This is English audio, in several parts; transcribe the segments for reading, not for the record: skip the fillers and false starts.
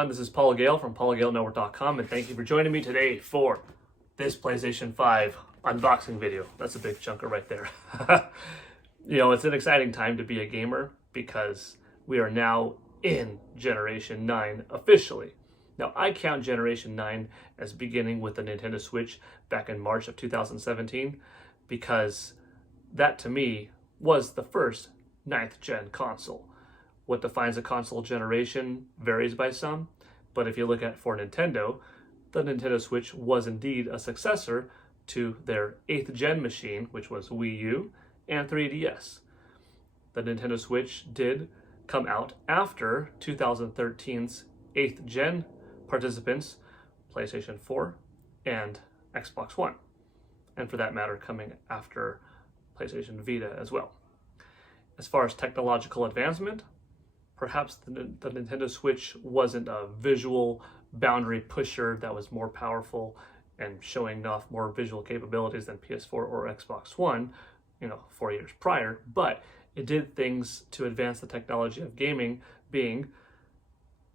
everyone, this is Gale from PaulGaleNetwork.com, and thank you for joining me today for this PlayStation 5 unboxing video. That's a big chunker right there. It's an exciting time to be a gamer because we are now in Generation 9 officially. Now, I count Generation 9 as beginning with the Nintendo Switch back in March of 2017 because that, to me, was the first 9th gen console. What defines a console generation varies by some, but if you look at for Nintendo, the Nintendo Switch was indeed a successor to their 8th gen machine, which was Wii U and 3DS. The Nintendo Switch did come out after 2013's 8th gen participants, PlayStation 4 and Xbox One, and for that matter coming after PlayStation Vita as well. As far as technological advancement, perhaps the Nintendo Switch wasn't a visual boundary pusher that was more powerful and showing off more visual capabilities than PS4 or Xbox One, 4 years prior, but it did things to advance the technology of gaming, being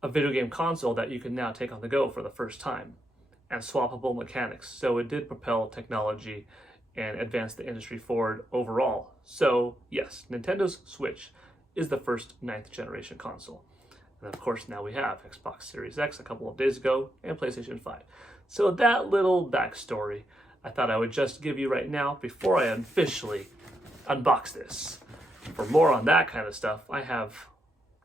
a video game console that you can now take on the go for the first time, and swappable mechanics. So it did propel technology and advance the industry forward overall. So yes, Nintendo's Switch is the first 9th generation console. And of course now we have Xbox Series X a couple of days ago and PlayStation 5. So that little backstory I thought I would just give you right now before I officially unbox this. For more on that kind of stuff, I have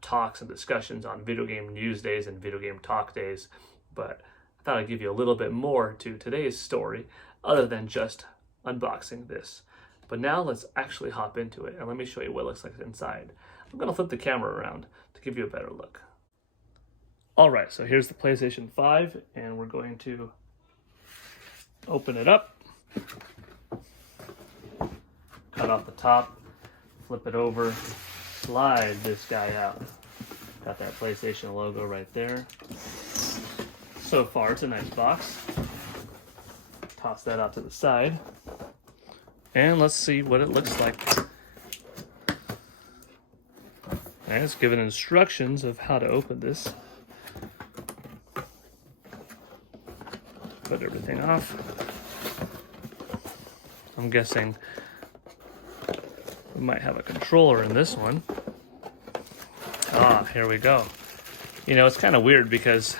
talks and discussions on video game news days and video game talk days, but I thought I'd give you a little bit more to today's story other than just unboxing this. But now let's actually hop into it and let me show you what it looks like inside. I'm going to flip the camera around to give you a better look. Alright, so here's the PlayStation 5 and we're going to open it up, cut off the top, flip it over, slide this guy out. Got that PlayStation logo right there. So far, it's a nice box. Toss that out to the side. And let's see what it looks like. And it's given instructions of how to open this. Put everything off. I'm guessing we might have a controller in this one. Here we go. It's kind of weird because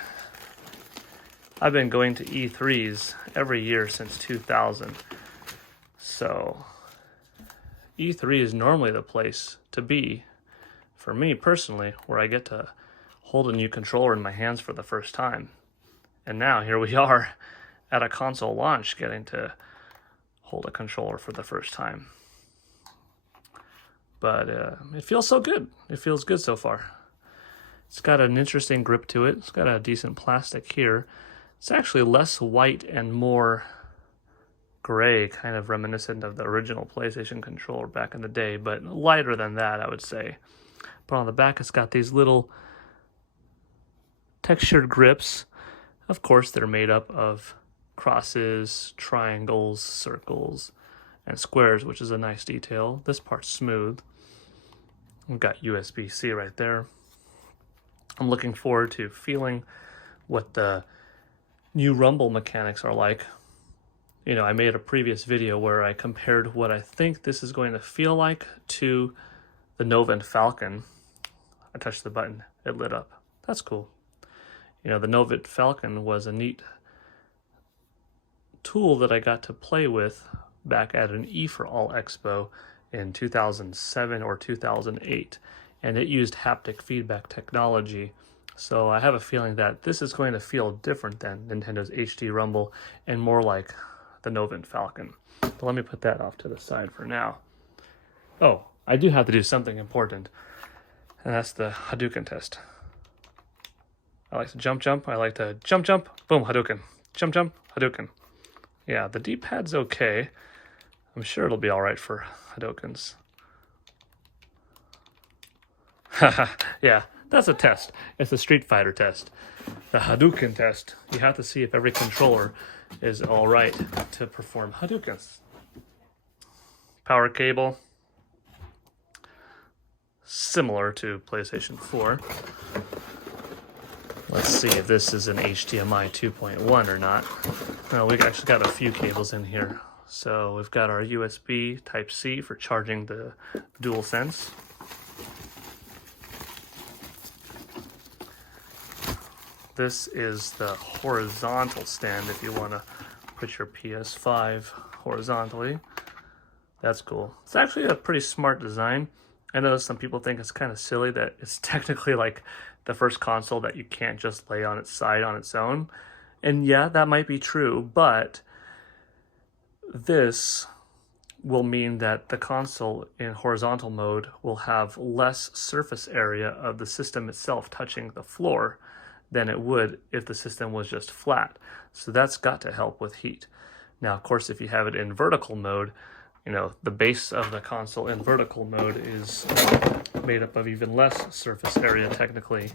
I've been going to E3s every year since 2000. So E3 is normally the place to be, for me personally, where I get to hold a new controller in my hands for the first time. And now here we are at a console launch getting to hold a controller for the first time. But it feels so good. It feels good so far. It's got an interesting grip to it. It's got a decent plastic here. It's actually less white and more gray, kind of reminiscent of the original PlayStation controller back in the day, but lighter than that, I would say. But on the back, it's got these little textured grips. Of course, they're made up of crosses, triangles, circles, and squares, which is a nice detail. This part's smooth. We've got USB-C right there. I'm looking forward to feeling what the new rumble mechanics are like. I made a previous video where I compared what I think this is going to feel like to the Nova Falcon. I touched the button, it lit up. That's cool. The Nova Falcon was a neat tool that I got to play with back at an E4All Expo in 2007 or 2008. And it used haptic feedback technology. So I have a feeling that this is going to feel different than Nintendo's HD Rumble and more like the Nova Falcon. But let me put that off to the side for now. Oh, I do have to do something important, and that's the Hadouken test. I like to jump. I like to jump, boom, Hadouken. Jump, Hadouken. Yeah, the D-pad's okay. I'm sure it'll be all right for Hadoukens. Yeah, that's a test. It's a Street Fighter test. The Hadouken test. You have to see if every controller is all right to perform Hadoukens. Power cable. Similar to PlayStation 4. Let's see if this is an HDMI 2.1 or not. Well, we've actually got a few cables in here. So we've got our USB Type-C for charging the DualSense. This is the horizontal stand if you want to put your PS5 horizontally. That's cool. It's actually a pretty smart design. I know some people think it's kind of silly that it's technically like the first console that you can't just lay on its side on its own. And yeah, that might be true, but this will mean that the console in horizontal mode will have less surface area of the system itself touching the floor than it would if the system was just flat. So that's got to help with heat. Now, of course, if you have it in vertical mode, you know, the base of the console in vertical mode is made up of even less surface area technically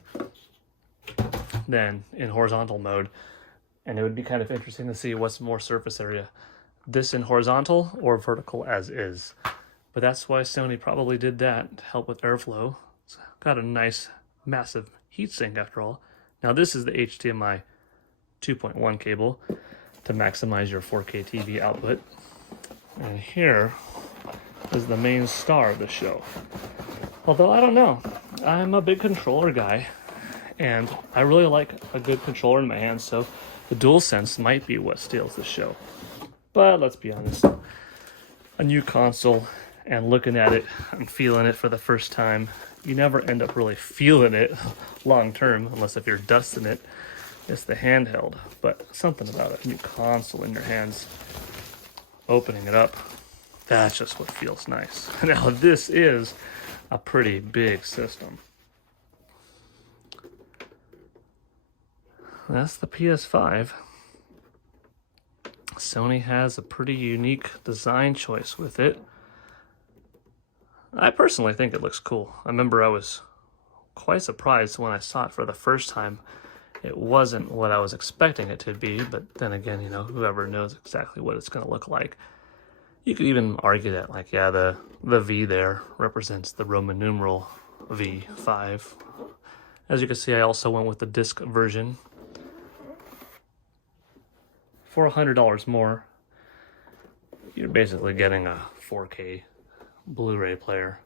than in horizontal mode. And it would be kind of interesting to see what's more surface area, this in horizontal or vertical as is. But that's why Sony probably did that to help with airflow. It's got a nice massive heatsink after all. Now this is the HDMI 2.1 cable to maximize your 4K TV output. And here is the main star of the show. Although I don't know, I'm a big controller guy and I really like a good controller in my hands, so the DualSense might be what steals the show. But let's be honest, a new console and looking at it and feeling it for the first time, you never end up really feeling it long term, unless if you're dusting it. It's the handheld, but something about a new console in your hands, opening it up, that's just what feels nice. Now this is a pretty big system. That's the PS5. Sony has a pretty unique design choice with it. I personally think it looks cool. I remember I was quite surprised when I saw it for the first time. It wasn't what I was expecting it to be, but then again, you know, whoever knows exactly what it's going to look like. You could even argue that, like, yeah, the V there represents the Roman numeral V5. As you can see, I also went with the disc version. For $100 more, you're basically getting a 4K Blu-ray player,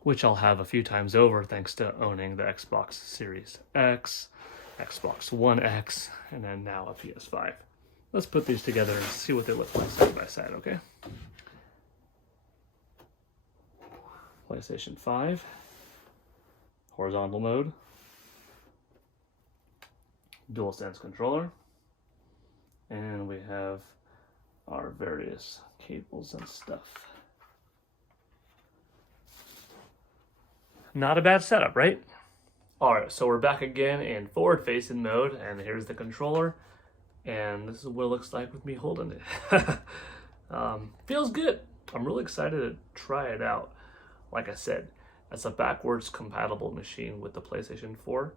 which I'll have a few times over thanks to owning the Xbox Series X, Xbox One X, and then now a PS5. Let's put these together and see what they look like side by side, okay? PlayStation 5, horizontal mode, DualSense controller, and we have our various cables and stuff. Not a bad setup, right? All right, so we're back again in forward-facing mode, and here's the controller, and this is what it looks like with me holding it. Feels good. I'm really excited to try it out. Like I said, as a backwards compatible machine with the PlayStation 4,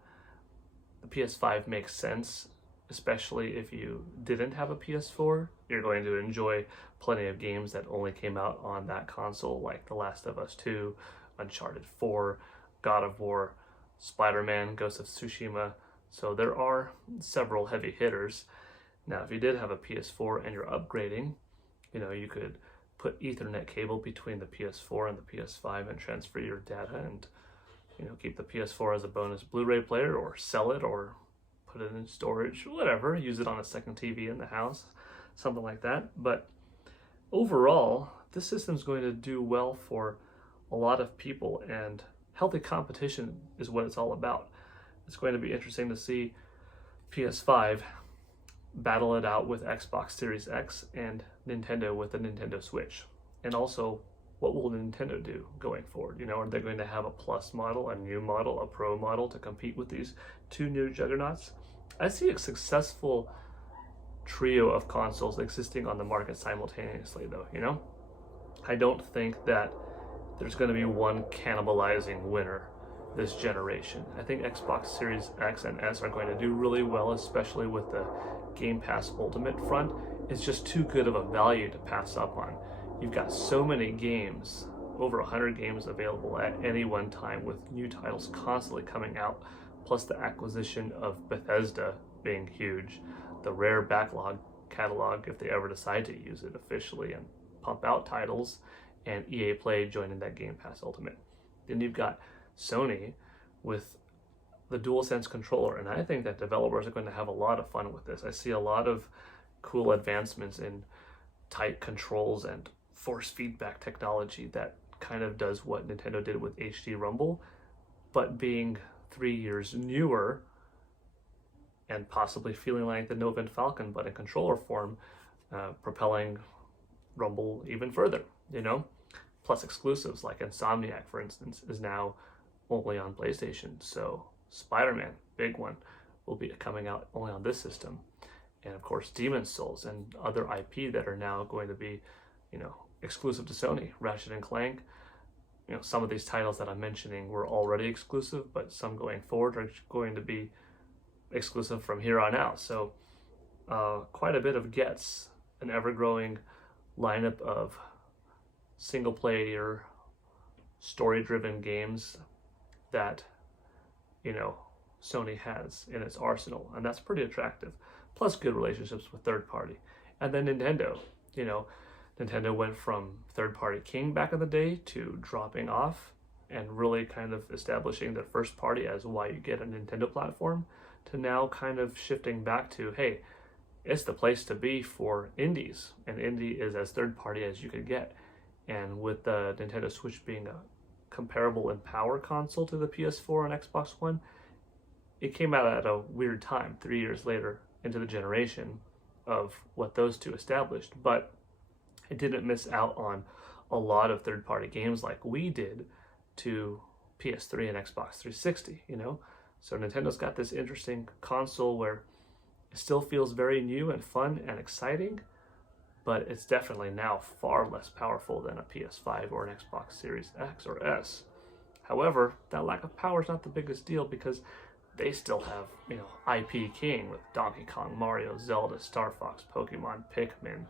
the PS5 makes sense, especially if you didn't have a PS4. You're going to enjoy plenty of games that only came out on that console, like The Last of Us 2, Uncharted 4, God of War, Spider-Man, Ghost of Tsushima. So there are several heavy hitters. Now, if you did have a PS4 and you're upgrading, you know, you could put Ethernet cable between the PS4 and the PS5 and transfer your data and, you know, keep the PS4 as a bonus Blu-ray player, or sell it, or put it in storage, whatever, use it on a second TV in the house, something like that. But overall, this system's going to do well for a lot of people, and healthy competition is what it's all about. It's going to be interesting to see PS5 battle it out with Xbox Series X and Nintendo with the Nintendo Switch. And also, what will Nintendo do going forward? You know, are they going to have a Plus model, a new model, a Pro model to compete with these two new juggernauts? I see a successful trio of consoles existing on the market simultaneously, though, you know? I don't think that there's going to be one cannibalizing winner this generation. I think Xbox Series X and S are going to do really well, especially with the Game Pass Ultimate front. It's just too good of a value to pass up on. You've got so many games, over 100 games available at any one time, with new titles constantly coming out plus the acquisition of Bethesda being huge, the Rare backlog catalog if they ever decide to use it officially and pump out titles, and EA Play joining that Game Pass Ultimate. Then you've got Sony with the DualSense controller, and I think that developers are going to have a lot of fun with this. I see a lot of cool advancements in tight controls and force feedback technology that kind of does what Nintendo did with HD Rumble, but being 3 years newer and possibly feeling like the Novent Falcon, but in controller form, propelling Rumble even further, you know? Plus exclusives like Insomniac, for instance, is now only on PlayStation. So Spider-Man, big one, will be coming out only on this system. And of course, Demon's Souls and other IP that are now going to be, you know, exclusive to Sony. Ratchet and Clank, you know, some of these titles that I'm mentioning were already exclusive, but some going forward are going to be exclusive from here on out. So quite a bit of gets an ever-growing lineup of single-player, story-driven games that, you know, Sony has in its arsenal, and that's pretty attractive. Plus good relationships with third-party. And then Nintendo, you know, Nintendo went from third-party king back in the day to dropping off and really kind of establishing the first party as why you get a Nintendo platform, to now kind of shifting back to, hey, it's the place to be for indies, and indie is as third party as you could get. And with the Nintendo Switch being a comparable in power console to the PS4 and Xbox One, it came out at a weird time, 3 years later into the generation of what those two established, but it didn't miss out on a lot of third-party games like we did to PS3 and Xbox 360, you know? So Nintendo's got this interesting console where it still feels very new and fun and exciting, but it's definitely now far less powerful than a PS5 or an Xbox Series X or S. However, that lack of power is not the biggest deal because they still have, you know, IP king with Donkey Kong, Mario, Zelda, Star Fox, Pokemon, Pikmin,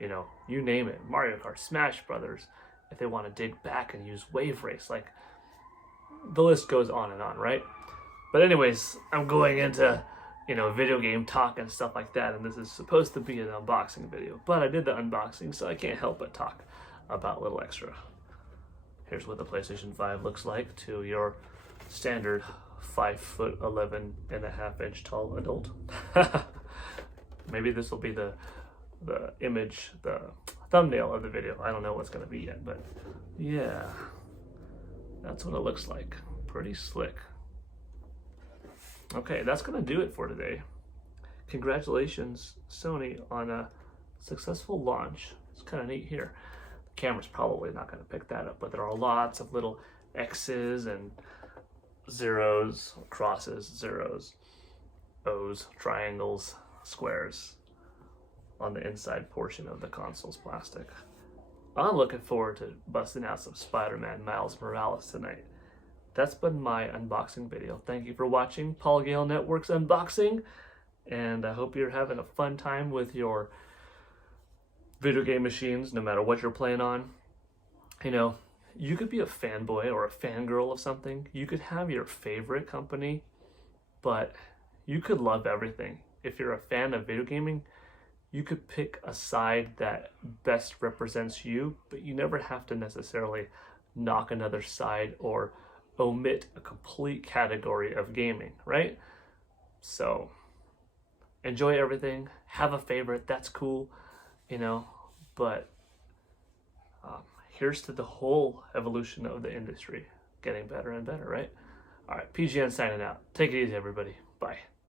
you know, you name it, Mario Kart, Smash Brothers, if they want to dig back and use Wave Race, like, the list goes on and on, right? But anyways, I'm going into, you know, video game talk and stuff like that, and this is supposed to be an unboxing video, but I did the unboxing, so I can't help but talk about a little extra. Here's what the PlayStation 5 looks like to your standard 5'11.5" tall adult. Maybe this will be the image, the thumbnail of the video. I don't know what's going to be yet, but yeah, that's what it looks like. Pretty slick. Okay, that's going to do it for today. Congratulations, Sony, on a successful launch. It's kind of neat here. The camera's probably not going to pick that up, but there are lots of little X's and zeros, crosses, zeros, O's, triangles, squares on the inside portion of the console's plastic. I'm looking forward to busting out some Spider-Man Miles Morales tonight. That's been my unboxing video. Thank you for watching Paul Gale Network's unboxing, and I hope you're having a fun time with your video game machines, no matter what you're playing on. You know, you could be a fanboy or a fangirl of something. You could have your favorite company, but you could love everything. If you're a fan of video gaming, you could pick a side that best represents you, but you never have to necessarily knock another side or omit a complete category of gaming, right? So enjoy everything, have a favorite, that's cool, you know, but here's to the whole evolution of the industry getting better and better, right? All right, PGN signing out. Take it easy, everybody. Bye.